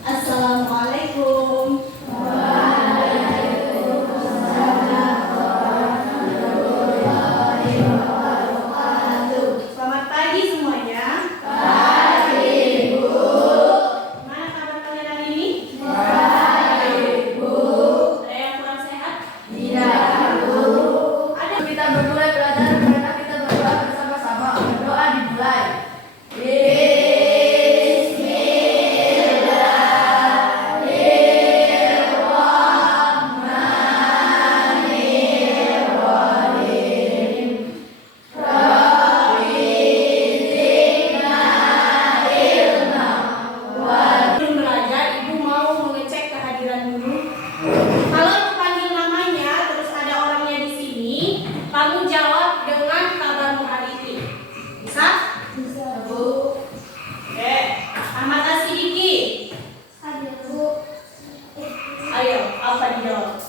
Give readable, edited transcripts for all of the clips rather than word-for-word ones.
Assalamualaikum. Selamat pagi semuanya. Pagi, Bu. Gimana kabar kalian hari ini? Baik, Bu. Ada yang kurang sehat? Tidak, Bu. Ada Kita berdua belajar karena kita berdoa bersama-sama. Berdoa dimulai. Sebelum belajar, Ibu mau mengecek kehadiran dulu. Kalau Ibu panggil namanya, terus ada orangnya di sini, kamu jawab dengan kabarmu hari ini. Bisa? Bisa, Bu. Oke. Ahmad Asidiki. Hadir, Bu. Ayo, apa dijawab?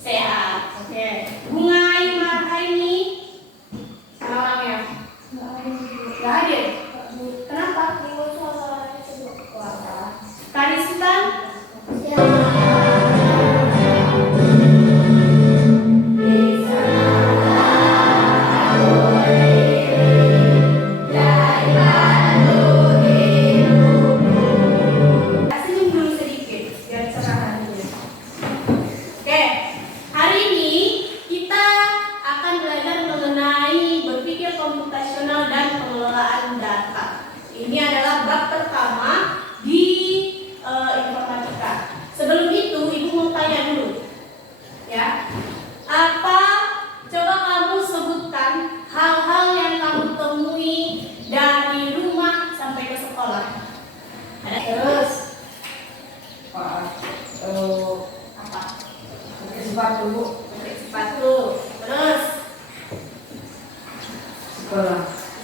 Sehat. Oke. Bunga Aimarhaini. Mana orangnya? Nggak hadir. Kenapa? Karistan. Senyum dulu sedikit biar cerah hatinya. Oke, hari ini kita akan belajar mengenai berpikir komputasional dan pengelolaan data. Ini adalah bab pertama di informatika. Sebelum itu, Ibu mau tanya dulu, ya. Apa? Coba kamu sebutkan hal-hal yang kamu temui dari rumah sampai ke sekolah. Ada terus apa? Pakai sepatu, Bu. Pakai sepatu. Terus Sekolah.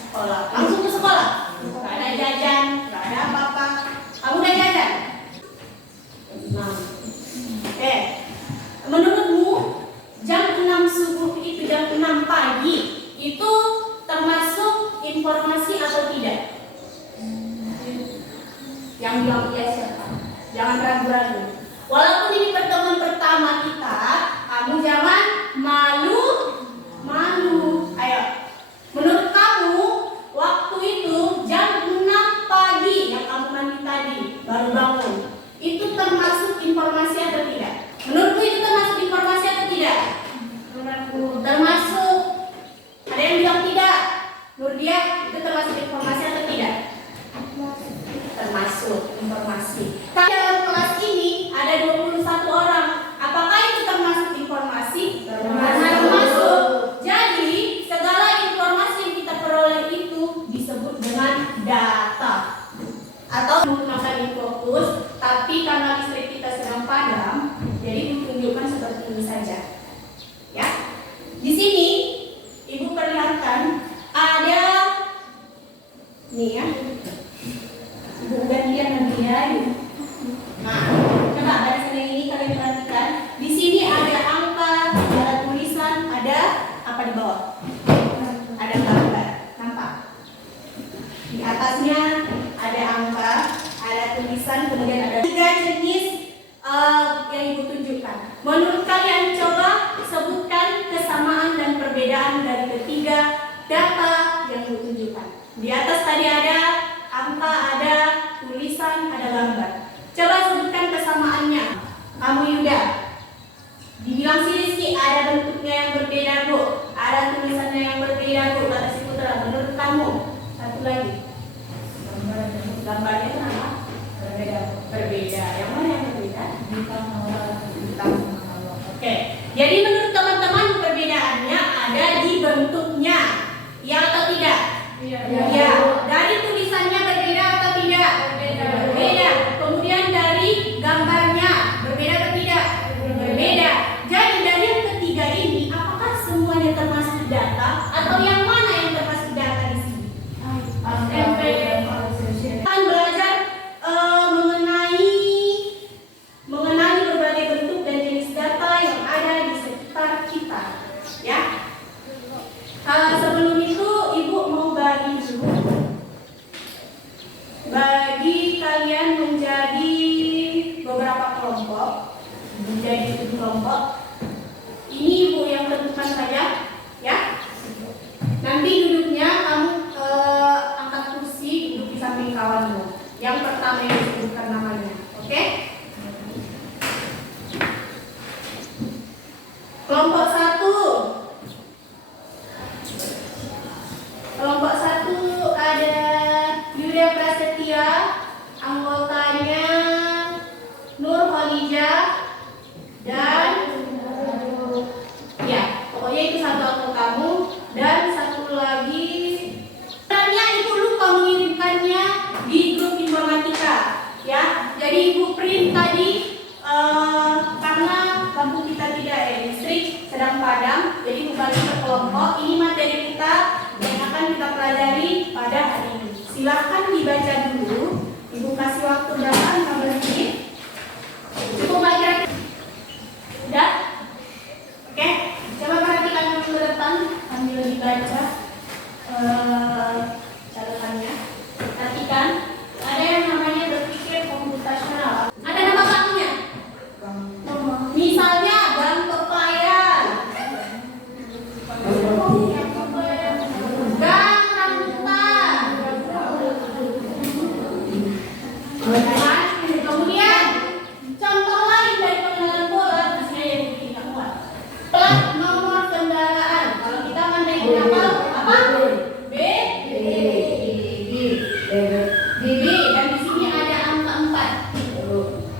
sekolah. Langsung ke sekolah. Gak ada jajan, gak ada apa-apa. Kamu udah jajan? Oke. Menurutmu jam 6 subuh itu, jam 6 pagi itu termasuk informasi atau tidak? Yang bilang iya siapa? Jangan ragu-ragu. Walaupun ini pertemuan pertama kita, kamu jangan malu. Ayo. Menurut kamu, waktu itu jam 6 pagi yang kamu mandi tadi, baru bangun, itu termasuk informasi atau tidak? Menurutmu itu termasuk informasi atau tidak? Termasuk. Ada yang bilang tidak. Menurut dia, itu termasuk informasi atau tidak? Termasuk informasi. Dalam kelas ini ada 21 orang. Apakah itu termasuk informasi? Termasuk. Jadi, segala informasi yang kita peroleh itu disebut dengan data. Atau menggunakan infocus, tapi karena listrik kita sedang padam, jadi ditunjukkan seperti ini saja. Ya. Di sini Ibu perlihatkan ada nih ya. Ibu gantian nanti ya. Nah, coba dari sini ini kalian perhatikan. Di sini ada angka, ada tulisan, ada apa di bawah? Ada gambar. Nampak? Di atasnya ada angka, ada tulisan, kemudian ada 3 jenis yang Ibu tunjukkan. Menurut kalian coba sebutkan kesamaan dan perbedaan dari ketiga data yang Ibu tunjukkan. Di atas tadi ada angka, ada tulisan, ada gambar. Coba sebutkan kesamaannya. Kamu Yuda. Dibilang si Rizky ada bentuknya yang berbeda, Bu. Ada tulisannya yang berbeda, Bu. Kata si Putra. Menurut kamu? Satu lagi. Gambarnya kenapa? Berbeda. Yang mana yang berbeda? Bintang. Oke. Jadi menurut teman-teman perbedaannya ada di bentuknya. Ya atau tidak? Iya. Ya. Dari tulisannya berbeda atau tidak? Berbeda. Kemudian dari gambarnya berbeda atau tidak? Berbeda. Jadi dari kalian menjadi beberapa kelompok, menjadi kelompok. Ini ibu yang tentukan saja, ya. Nanti duduknya kamu angkat kursi, duduk di samping kawanmu. Yang pertama yang disebutkan namanya, oke? Kelompok 1. Kelompok 1 ada Yuda Prasetya, anggotanya Nur Khalijah dan ya, pokoknya itu satu anggotamu. Dan satu lagi, sebenarnya ibu lupa mengirimkannya di grup informatika, ya. Jadi ibu print tadi karena lampu kita tidak ada listrik, sedang padam, jadi ibu bagi ke kelompok. Ini materi kita yang akan kita pelajari pada hari ini. Silahkan dibaca dulu. Ibu kasih waktu berapa? 15 menit. Cukup baca. Udah? Oke, coba perhatikan yang ke depan sambil dibaca catatannya. Perhatikan, ada yang namanya berpikir komputasional. Ada nama kamunya? Misalnya Gang Pepayan, Gang Rambutan. Kemudian contoh lain dari pengenalan bola, misalnya yang tidak kuat. Plat nomor kendaraan. Kalau kita naik kapal apa? B. Dan di sini ada angka 4.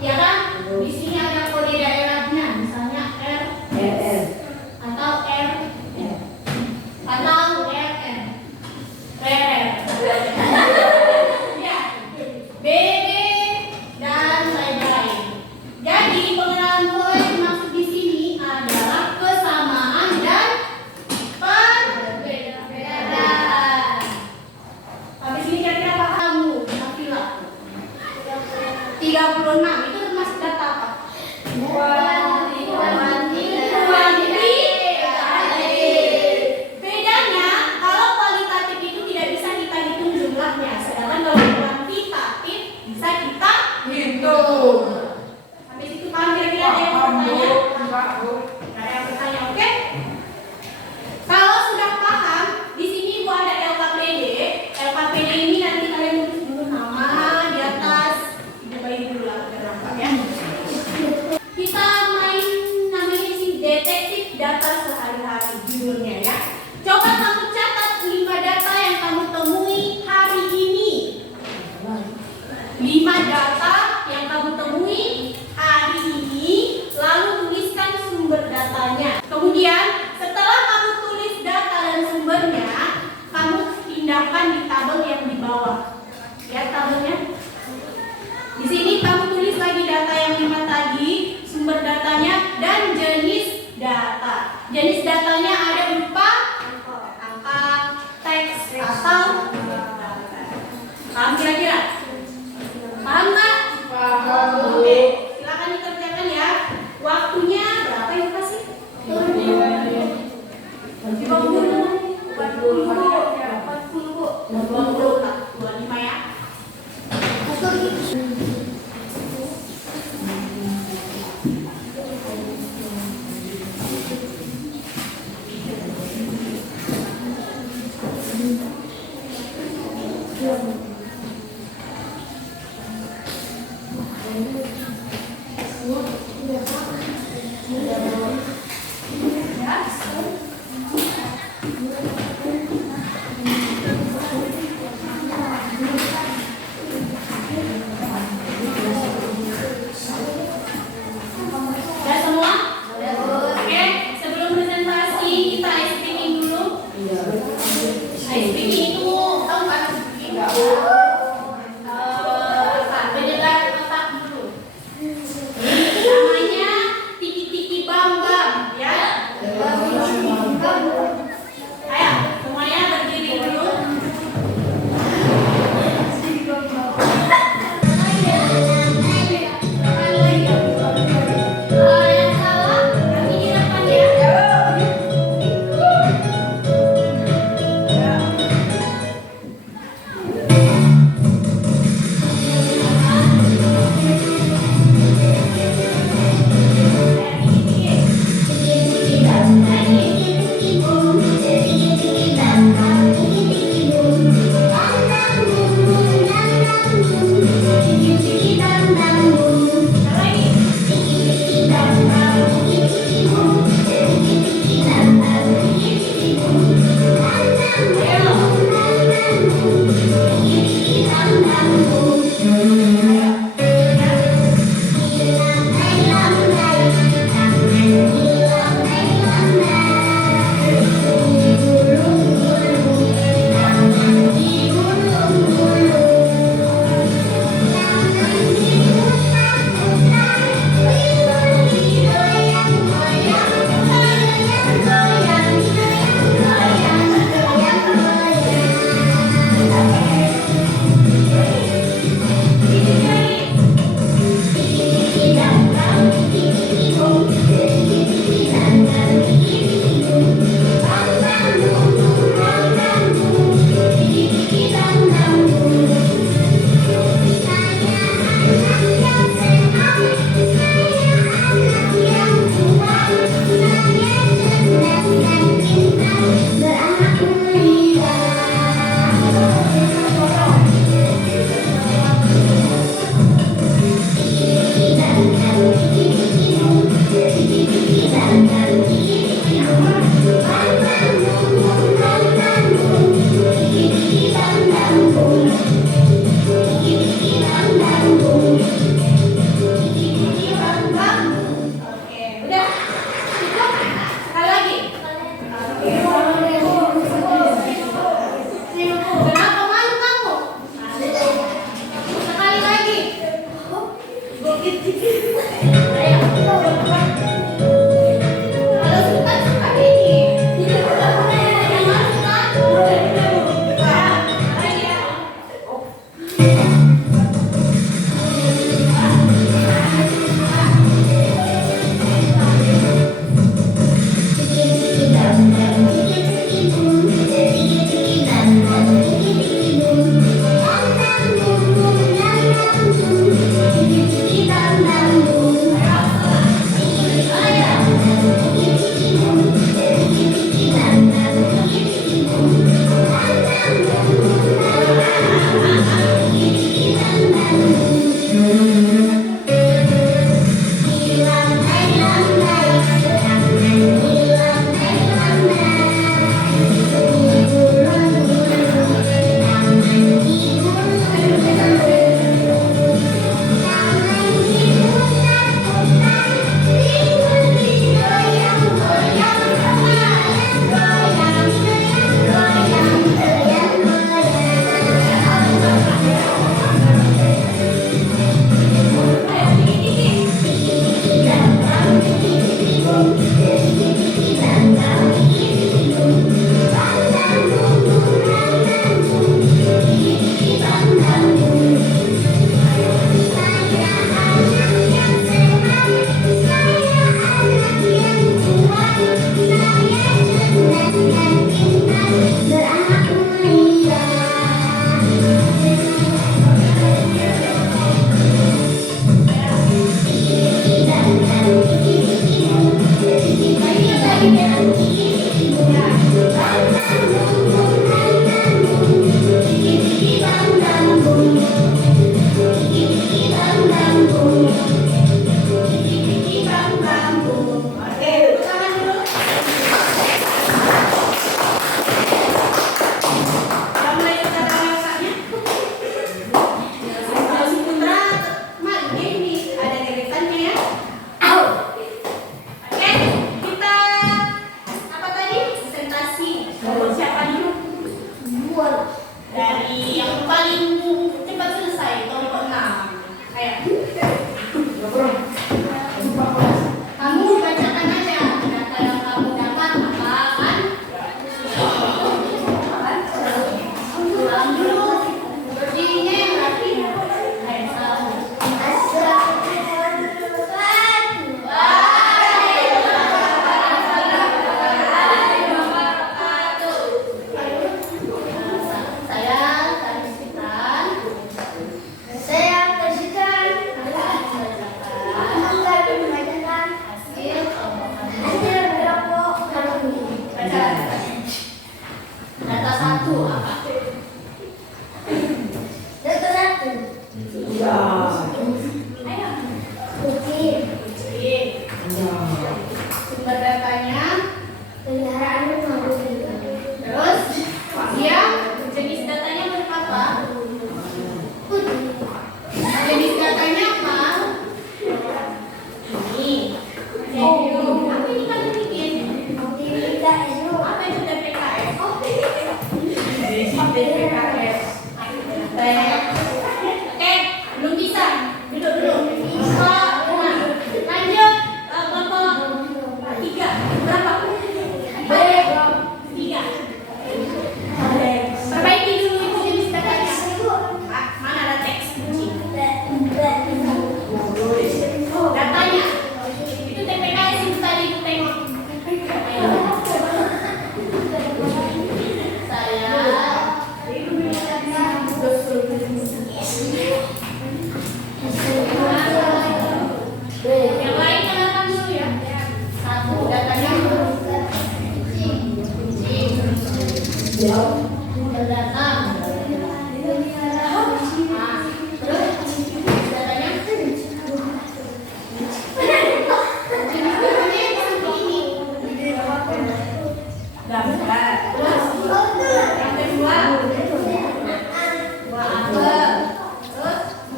Ya kan? Di sini ada kode daerahnya, misalnya R atau R atau RN. Ya. BB dan lain-lain. Jadi pengenalan pola yang dimaksud di sini adalah kesamaan dan perbedaan. Habis ini kira-kira apa kamu? Nafila. 36 itu termasuk data apa? Bedanya kalau kualitatif itu tidak bisa kita hitung jumlahnya, sedangkan kalau kuantitatif bisa kita hitung. Sampai situ paham kira-kira ada yang bertanya? Ada yang bertanya, oke? Kalau sudah paham, di sini ibu ada LKPD. LKPD ini nanti kalian tulis dulu nama di atas. Ibu bayi dulu lah, biar nampak ya. Kita main namanya sih detektif data sehari-hari judulnya ya. Coba kamu catat 5 data yang kamu temui hari ini. 5 data yang kamu temui hari ini, lalu tuliskan sumber datanya. Kemudian setelah kamu tulis data dan sumbernya, kamu pindahkan di tabel yang di bawah. Lihat tabelnya. Di sini kamu tulis lagi data yang 5 tadi, sumber datanya dan jenis data. Jenis datanya ada berupa angka, teks, atau paham kira-kira? Paham nggak? Paham. Oke, silakan dikerjakan ya. Waktunya berapa yang kasih? 20, 40, 20, 25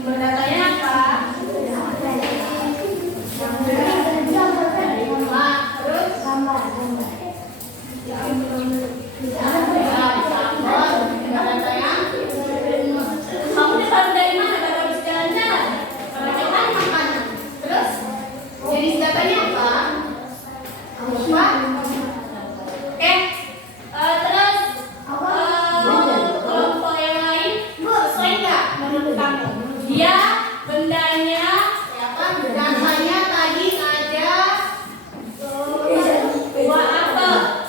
Sumber datanya apa? Terus? Kamu baru dari mana? Baru habis jalan-jalan? Baru makan makanan. Terus? Jenis datanya apa? Lupa? Oke. Terus kelompok yang lain sesuai nggak menurut kamu? Dia bendanya, ya kan? Datanya tadi ada dua apel.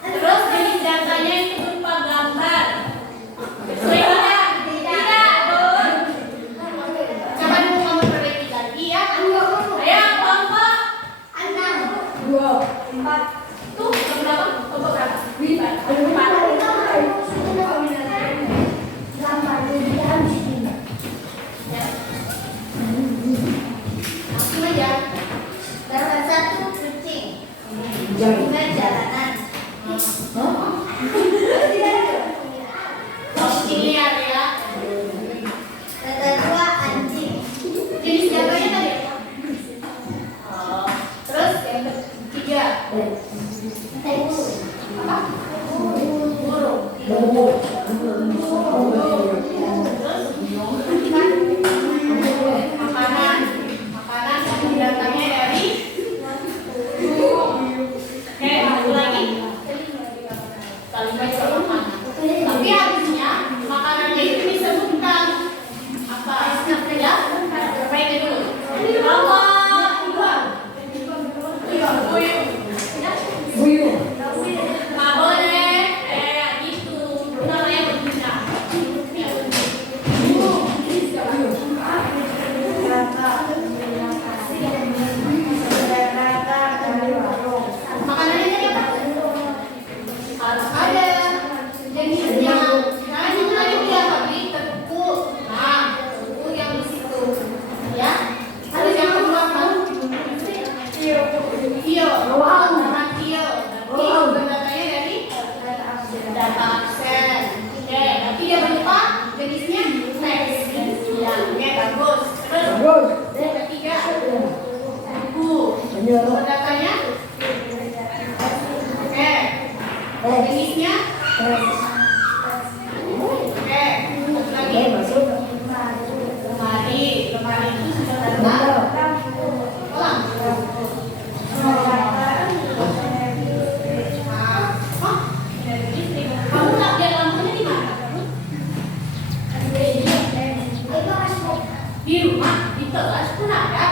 Terus jenis datanya itu berupa gambar. Sesuai tidak? Tidak, Bun. Coba dulu kamu perbaiki lagi ya. Ayo, kelompok 2, 4. Tuh, berapa? Kelompok berapa? 4. Ya. Langsung aja. Nomor 1 kucing. Jangan. 2 jalanan. Kucing liar ya. Nomor 2 anjing. Jenis datanya tadi apa? Terus yang ketiga apa? Burung. Makanan. Makanan yang datangnya dari oke, satu lagi. Kalimat makanan. Tapi harusnya makanannya itu disebutkan apa? Ya, perbaiki dulu. Kelompok 2. Buyung. Nggak boleh gitu. Namanya berbeda. Makanannya tadi apa? Harus ada jenisnya. Nah, ini tadi dia tapi tepuk. Nah, tepuk yang di situ. Ya. Harus yang kedua apa? Tio. Orang tio. Tio datanya dari data absen. Oke, tapi dia berupa jenisnya teks. Ya, oke, bagus. Terus yang ketiga buku. Datanya oke. Jenisnya oke. Satu lagi lemari. Lemari itu sudah data kolam. Kamu tak lihat lampunya di mana? Di rumah, di kelas pun ada.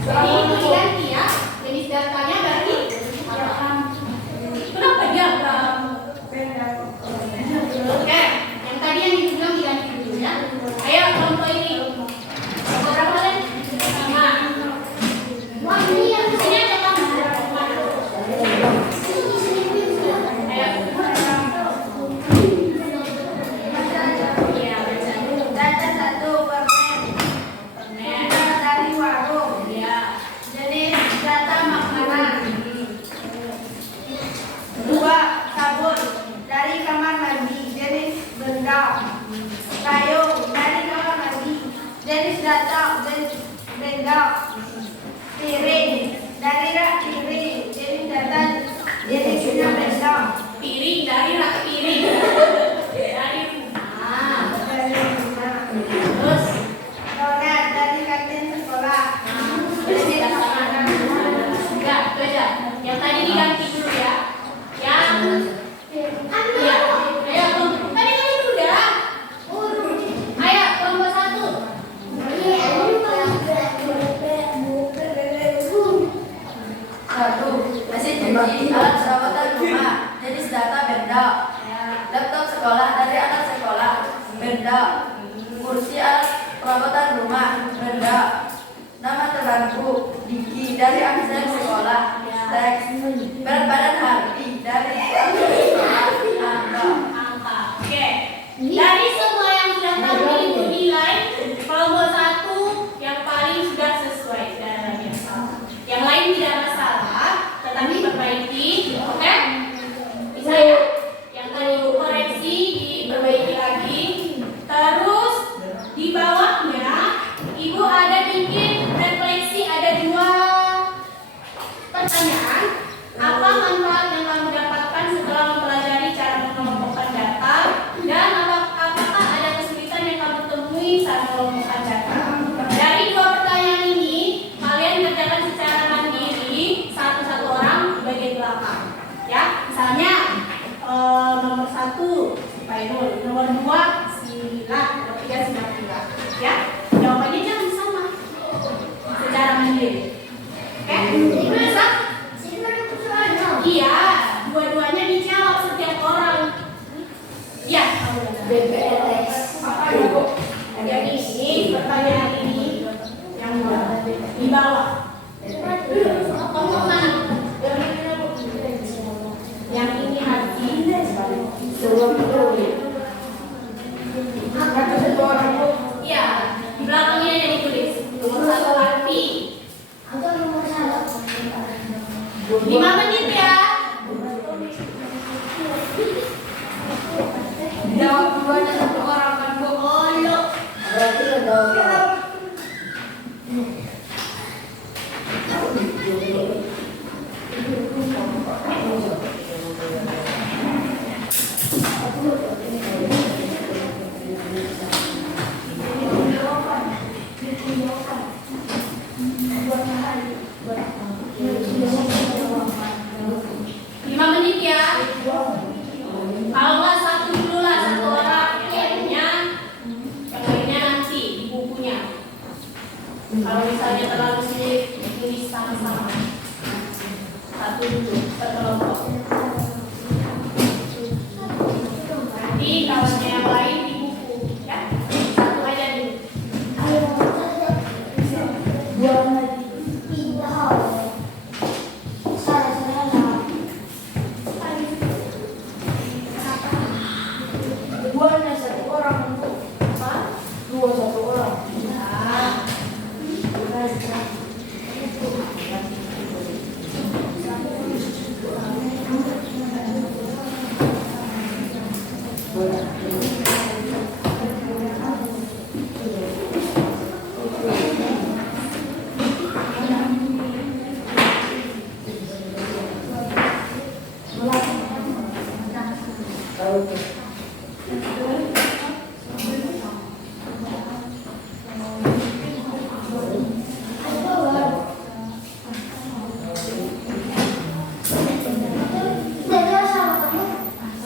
Jadi itu diganti ya. Jenis datanya berarti apa? Kenapa diagram? Oke, yang tadi yang dibilang diganti dulu ya. Ayo kelompok ini. Kelompok berapa kalian? Sama. Ini ada kamu. Ayo. Iya, baca. Data 1 permen. Permen. Data dari warung. Iya. Jenis data makanan. 2 sabun dari kamar mandi. Jenis benda. Payung dari kamar mandi. Jenis data benda. Piring dari rak piring. Jenis data jenisnya benda. Piring dari rak piring. Dari rumah. Dari rumah. Terus Donat dari kantin sekolah. jenis makanan. Enggak, itu aja. Yang tadi diganti dulu ya. Yang iya. Ayo, tadi kamu udah. Ayo, kelompok 1. Satu, mesin cuci, alat perawatan rumah, jenis data benda. Laptop sekolah dari anak sekolah, benda. Kursi alat perawatan rumah, benda. Nama terbantu, Diki dari absen sekolah, teks. Berat badan Hardi dari angka. Oke. Dari semua yang sudah kami ibu nilai, kelompok 1 yang paling sudah sesuai, tidak ada lagi yang salah. Yang lain tidak masalah, tetapi perbaiki, oke? Bisa ya? Yang tadi koreksi diperbaiki lagi, terus di bawah Ainul. Nomor 2 Sila. Nomor 3 Sinatila. Ya, jawabannya jangan sama. Secara mandiri. Oke? Bisa? Iya, dua-duanya dijawab setiap orang. Iya, BPLS. yang ini, pertanyaan ini yang di bawah. Kamu mana? Yang ini hati. Iya, di belakangnya yang ditulis. Nomor 1 hati. 5 menit ya. Jawab duluan satu orang kan Bu. Oh, lo. Berarti ada. Kalau nggak satu dulu lah, satu orang. Yang lainnya nanti di bukunya. Kalau misalnya terlalu sulit, tulis sama-sama. Satu dulu, berkelompok. Nanti kawannya yang lain di buku, ya. Satu aja dulu. Buahnya satu orang Bu. Dua satu orang. Nah,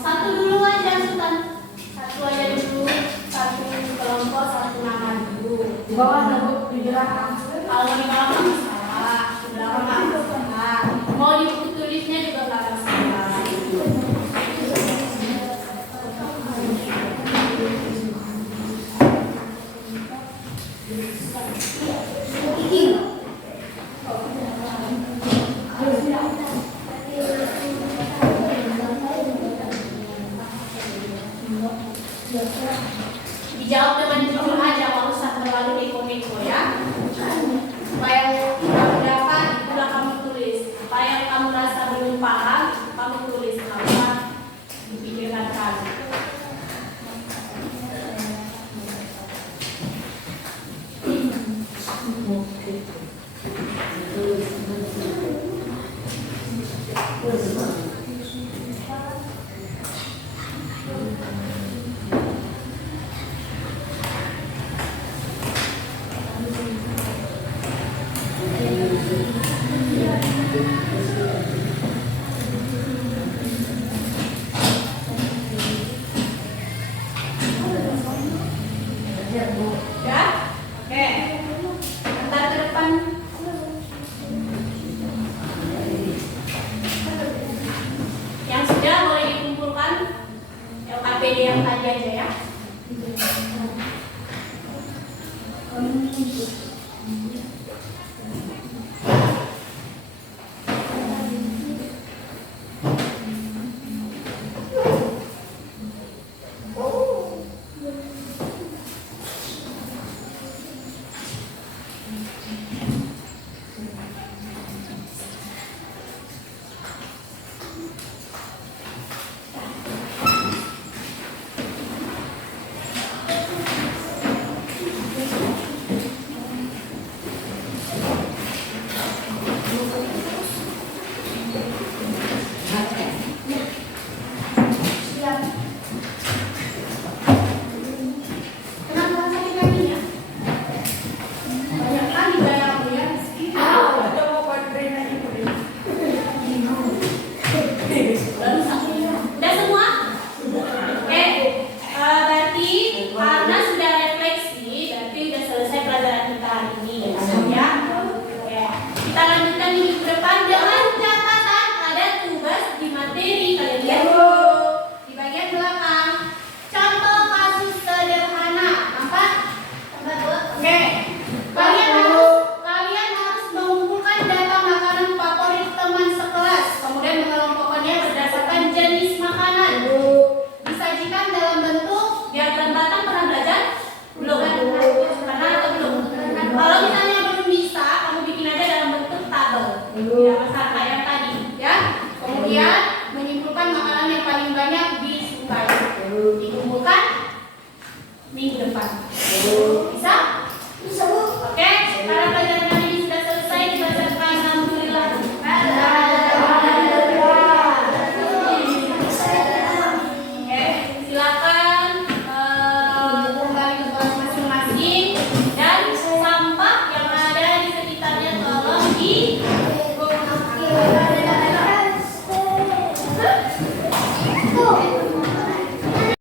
satu dulu aja Sultan. Satu aja dulu. Satu kelompok, satu nama dulu. Di bawah ada Bu, di belakang. Kalau di bawah nggak masalah, di belakang nggak masalah. Mau di buku tulisnya juga nggak masalah. Dijawab dengan jujur aja, nggak usah terlalu neko-neko ya. Supaya kamu dapat, itulah kamu tulis. Supaya kamu rasa belum paham, kamu tulis. Nggak usah dipikirkan kali. Ya? Oke. Bentar ke depan. Yang sudah boleh dikumpulkan LKPD yang tadi aja ya.